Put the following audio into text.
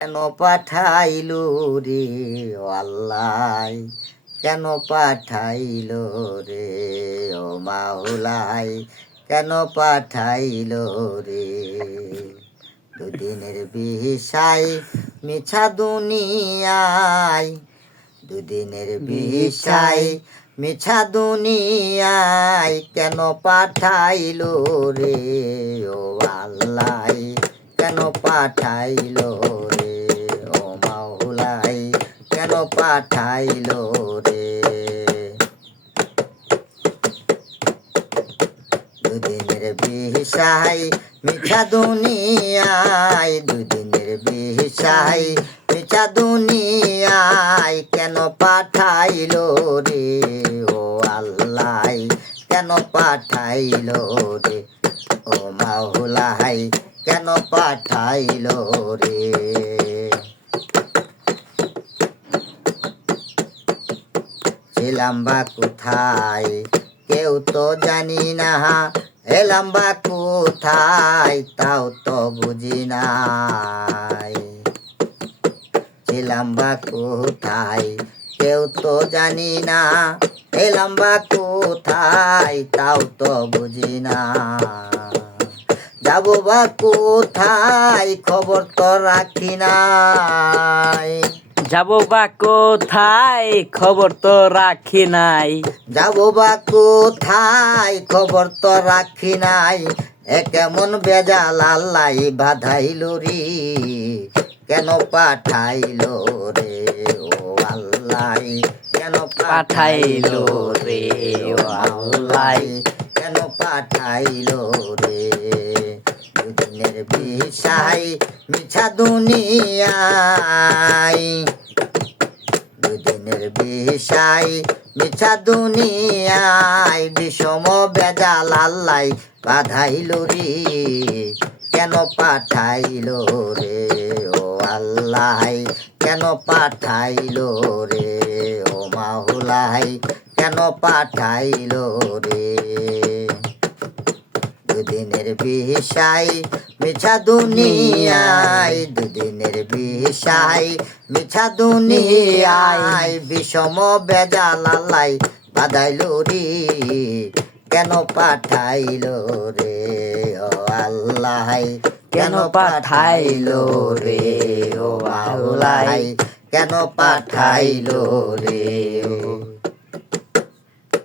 কেন পাঠাইলো রে ও আল্লাহ, কেন পাঠাইলো রে ও মাওলাই, কেন পাঠাইলো রে। দুদিনের বিষয় মিছা দুনিয়ায়, দুদিনের বিষয় মিছা দুনিয়ায়, কেন পাঠাইলো রে ও আল্লাহ, কেন পাঠাইলো রে ও মাওলাই, কেন পাঠাইলো রে। দুদিনের বিষয় মিছা দুনিয়ায়, দুদিনের বিষয় মিছা দুনিয়ায়, কেন পাঠাইলো রে ও আল্লাহ, কেন পাঠাইলো রে ও মাওলাই, কেন পাঠাইলো রে। ছিলাম বা কোথায় কেউ তো জানি না, এলাম বা কোথায় তাও তো বুঝি নাই। ছিলাম বা কোথায় কেউ তো জানি না, এলাম বা কোথায় তাও তো বুঝি না। যাবো বা কোথায় খবর তো রাখি নাই। যাব বা কোথায় খবর তো রাখি নাই। যাবো বা কোথায় খবর তো রাখি নাই। এ কেমন বেজাল আল্লাহ বাধাইলো রে, কেন পাঠাইলো রে ও আল্লাহ, কেন পাঠাইলো রে ও আল্লাহ, কেন পাঠাইলো রে। দুদিনের বিষয় মিছা দুনিয়ায়, দুদিনের বিষয় মিছা দুনিয়ায়, বিষম বেজাল আল্লাহ বাধাইলো রে, কেন পাঠাইলো রে ও আল্লাহ, কেন পাঠাইলো রে ও মাওলাই, কেন পাঠাইলো রে। দুদিনের বিষয় মিছা দুনিয়ায়, দুদিনের বিষয় মিছা দুনিয়ায়, বিষম বেজাল আল্লাহ বাধাইলো রে, কেন পাঠাইলো রে ও আল্লাহ, কেন পাঠাইলো রে ও মাওলাই, কেন পাঠাইলো রে ও